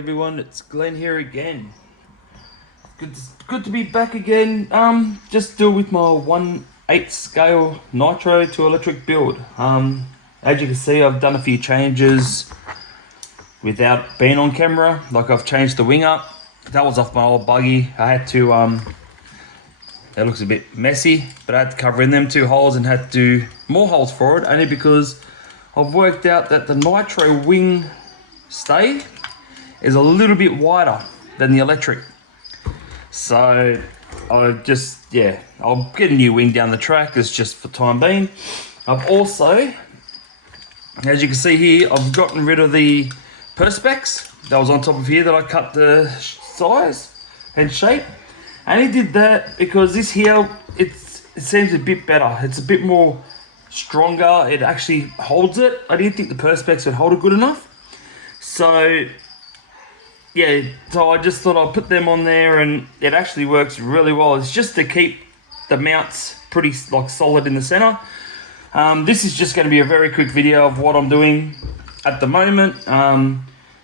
everyone, it's Glenn here again. Good to be back again. Just still with my 1/8 scale Nitro to electric build. As you can see, I've done a few changes without being on camera. Like I've changed the wing up. That was off my old Buggy. I had to, it looks a bit messy, but I had to cover in them 2 holes and had to do more holes for it, only because I've worked out that the Nitro wing stay is a little bit wider than the electric. So I'll get a new wing down the track. It's just for time being. I've also, as you can see here, I've gotten rid of the perspex that was on top of here that I cut the size and shape. And I did that because this here, it seems a bit better. It's a bit more stronger. It actually holds it. I didn't think the perspex would hold it good enough. So yeah, so I just thought I'd put them on there, and it actually works really well. It's just to keep the mounts pretty solid in the center. This is just going to be a very quick video of what I'm doing at the moment.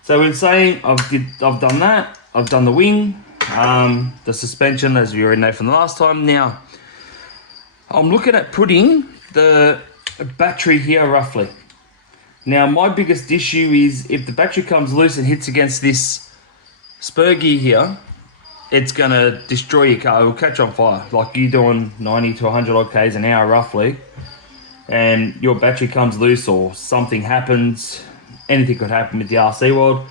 So in saying, I've done that. I've done the wing, the suspension, as you already know from the last time. Now I'm looking at putting the battery here roughly. Now my biggest issue is if the battery comes loose and hits against this spur gear here, it's gonna destroy your car. It will catch on fire. Like you're doing 90 to 100 odd k's an hour roughly, and your battery comes loose or something happens. Anything could happen with the RC world,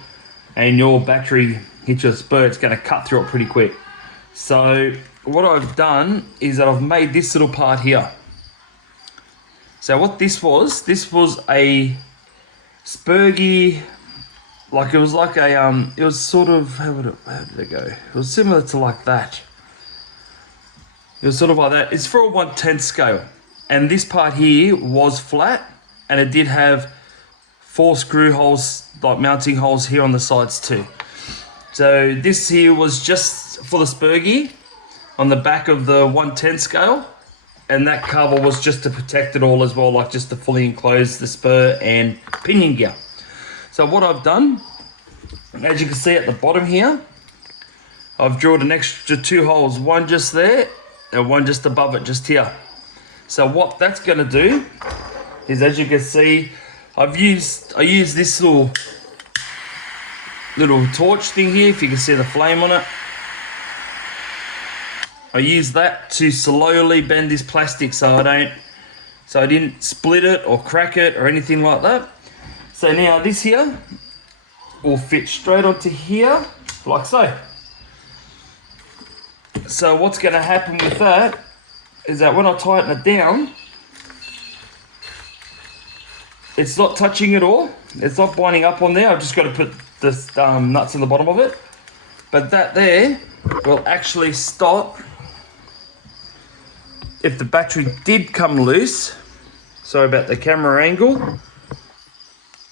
and your battery hits your spur. It's gonna cut through it pretty quick. So what I've done is that I've made this little part here. So what this was a spur gear. Like it was like a it was sort of, how did it go? It was similar to like that. It was sort of like that. It's for a 1/10 scale, and this part here was flat, and it did have 4 screw holes, like mounting holes here on the sides too. So this here was just for the spur gear on the back of the 1/10 scale, and that cover was just to protect it all as well, like just to fully enclose the spur and pinion gear. So what I've done, as you can see at the bottom here, I've drilled an extra 2 holes, one just there and one just above it, just here. So what that's going to do is, as you can see, I used this little torch thing here, if you can see the flame on it. I use that to slowly bend this plastic so I didn't split it or crack it or anything like that. So now this here will fit straight onto here, like so. So what's going to happen with that is that when I tighten it down, it's not touching at all. It's not binding up on there. I've just got to put the nuts in the bottom of it. But that there will actually stop if the battery did come loose. Sorry about the camera angle.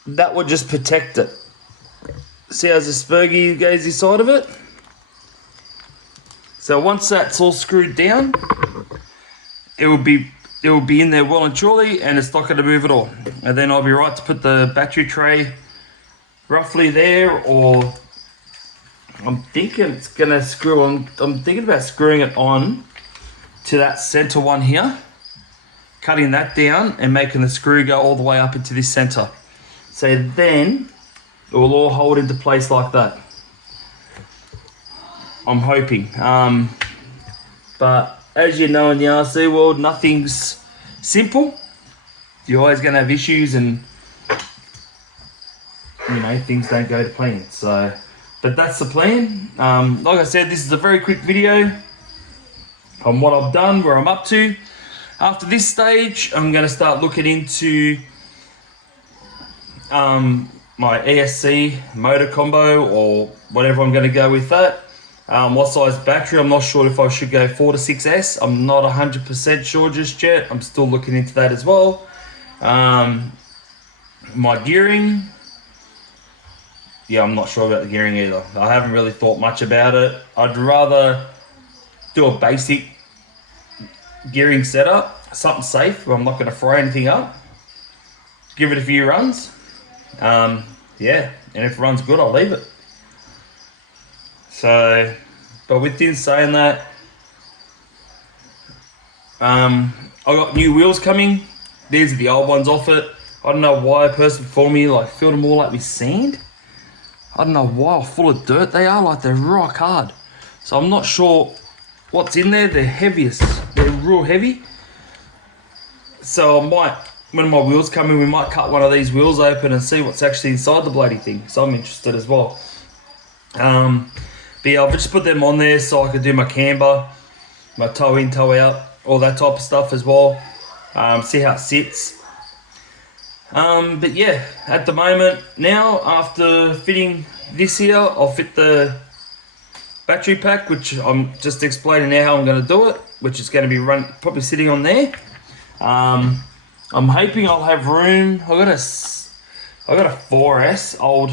That would just protect it. See how the spur gear goes inside of it? So once that's all screwed down, it will be in there well and truly, and it's not going to move at all. And then I'll be right to put the battery tray roughly there, or I'm thinking it's going to screw on. I'm thinking about screwing it on to that center one here, cutting that down and making the screw go all the way up into this center. So then it will all hold into place like that. I'm hoping. But as you know, in the RC world, nothing's simple. You're always going to have issues, and you know, things don't go to plan. So, but that's the plan. Like I said, this is a very quick video on what I've done, where I'm up to. After this stage, I'm going to start looking into my ESC motor combo, or whatever I'm going to go with that. What size battery, I'm not sure if I should go 4 to 6S. I'm not 100% sure just yet. I'm still looking into that as well. My gearing, yeah, I'm not sure about the gearing either. I haven't really thought much about it. I'd rather do a basic gearing setup, something safe where I'm not going to fry anything up. Give it a few runs. Yeah, and if it runs good, I'll leave it. So, but within saying that, I got new wheels coming. These are the old ones off it. I don't know why a person before me like filled them all up with sand. I don't know why, full of dirt they are, like they're rock hard. So I'm not sure what's in there. They're heaviest, they're real heavy. So I might, when my wheels come in, we might cut one of these wheels open and see what's actually inside the bloody thing. So I'm interested as well. But yeah, I've just put them on there so I can do my camber, my toe in, toe out, all that type of stuff as well. See how it sits. But yeah, at the moment now, after fitting this here, I'll fit the battery pack, which I'm just explaining now how I'm going to do it, which is going to be probably sitting on there. I'm hoping I'll have room. I got a 4S old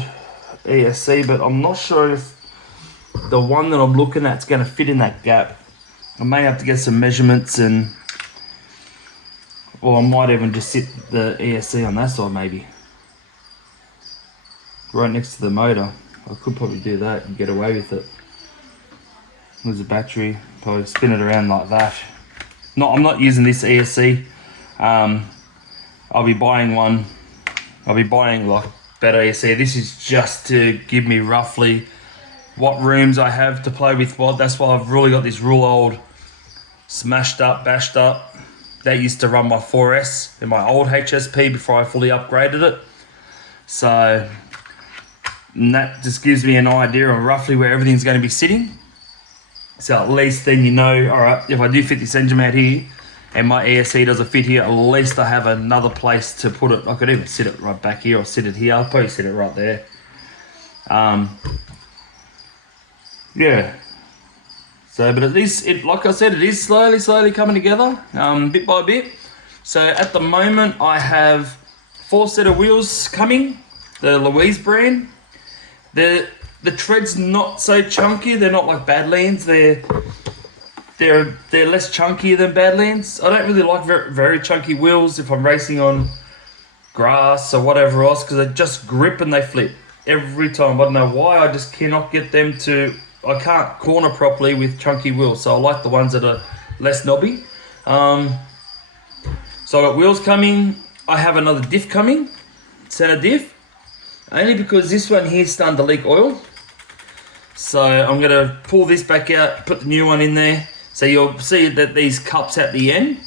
ESC, but I'm not sure if the one that I'm looking at is going to fit in that gap. I may have to get some measurements, or I might even just sit the ESC on that side, maybe right next to the motor. I could probably do that and get away with it. There's a battery, probably spin it around like that. No, I'm not using this ESC. I'll be buying one. I'll be buying like better ESC. This is just to give me roughly what rooms I have to play with. What, that's why I've really got this real old, smashed up, bashed up. That used to run my 4S in my old HSP before I fully upgraded it. So that just gives me an idea of roughly where everything's going to be sitting. So at least then you know, all right, if I do fit this engine mount here and my ESC doesn't fit here, at least I have another place to put it. I could even sit it right back here or sit it here. I'll probably sit it right there. Yeah. So, but at least, like I said, it is slowly coming together, bit by bit. So at the moment, I have 4 set of wheels coming, the Louise brand. The tread's not so chunky. They're not like Badlands. They're less chunky than Badlands. I don't really like very chunky wheels if I'm racing on grass or whatever else, because they just grip and they flip every time. I don't know why. I just cannot get them to. I can't corner properly with chunky wheels, so I like the ones that are less knobby. So I got wheels coming. I have another diff coming, center diff, only because this one here is starting to leak oil. So I'm going to pull this back out, put the new one in there. So you'll see that these cups at the end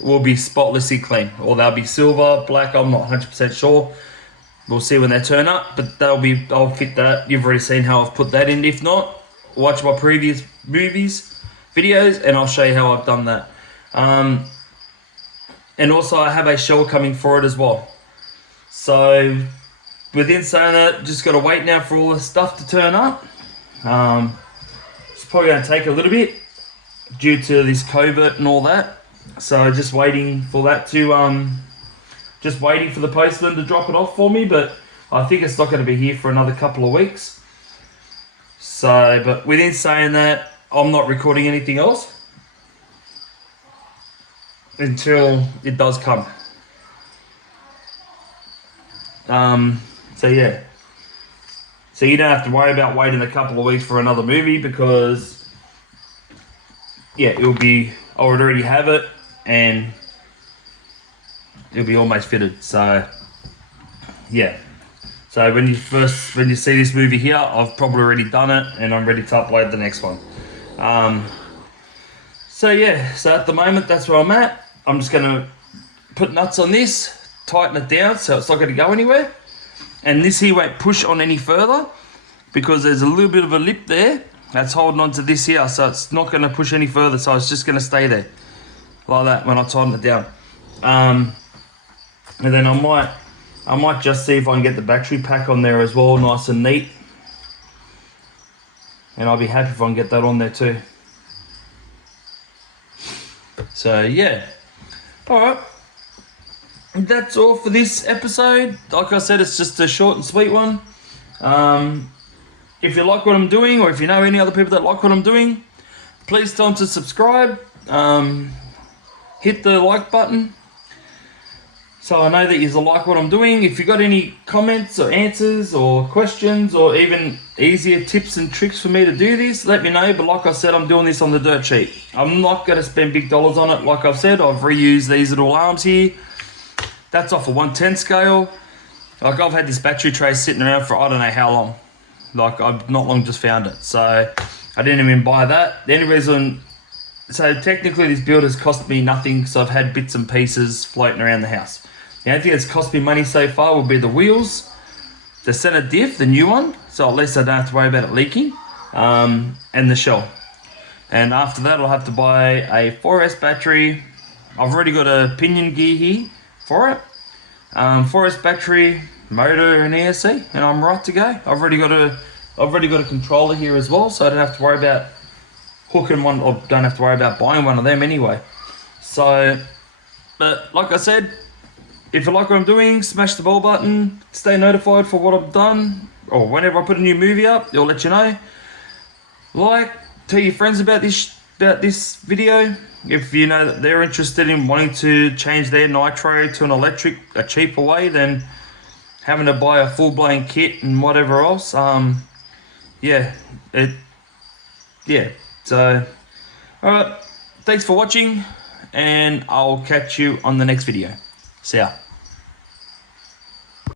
will be spotlessly clean, or they'll be silver, black, I'm not 100% sure. We'll see when they turn up, but I'll fit that. You've already seen how I've put that in. If not, watch my previous videos, and I'll show you how I've done that. And also I have a shell coming for it as well. So within saying that, just got to wait now for all the stuff to turn up. It's probably going to take a little bit due to this COVID and all that. So just waiting for that to, just waiting for the postman to drop it off for me, but I think it's not going to be here for another couple of weeks. So, but within saying that, I'm not recording anything else until it does come. So yeah. So you don't have to worry about waiting a couple of weeks for another movie, because yeah, I would already have it and it'll be almost fitted. So yeah. So when you see this movie here, I've probably already done it and I'm ready to upload the next one. So yeah, so at the moment that's where I'm at. I'm just gonna put nuts on this, tighten it down so it's not gonna go anywhere. And this here won't push on any further because there's a little bit of a lip there that's holding on to this here, so it's not gonna push any further, so it's just gonna stay there like that when I tighten it down. And then I might just see if I can get the battery pack on there as well, nice and neat. And I'll be happy if I can get that on there too. So yeah. Alright. That's all for this episode. Like I said, it's just a short and sweet one. If you like what I'm doing, or if you know any other people that like what I'm doing, please tell them to subscribe. Hit the like button. So I know that you like what I'm doing. If you got any comments or answers or questions or even easier tips and tricks for me to do this, let me know. But like I said, I'm doing this on the dirt cheap. I'm not going to spend big dollars on it. Like I've said, I've reused these little arms here. That's off a 110 scale. Like I've had this battery tray sitting around for I don't know how long. Like I've not long just found it. So I didn't even buy that. The only reason... So technically this build has cost me nothing, so I've had bits and pieces floating around the house. The only thing that's cost me money so far will be the wheels, the center diff, the new one, so at least I don't have to worry about it leaking, and the shell. And after that I'll have to buy a 4S battery. I've already got a pinion gear here for it. 4S battery, motor and ESC, and I'm right to go. I've already got a controller here as well, so I don't have to worry about hooking one, or don't have to worry about buying one of them anyway. So, but like I said, if you like what I'm doing, smash the bell button, stay notified for what I've done, or whenever I put a new movie up, it'll let you know. Like, tell your friends about this video. If you know that they're interested in wanting to change their Nitro to an electric, a cheaper way than having to buy a full-blown kit and whatever else. So, alright, thanks for watching, and I'll catch you on the next video. See ya.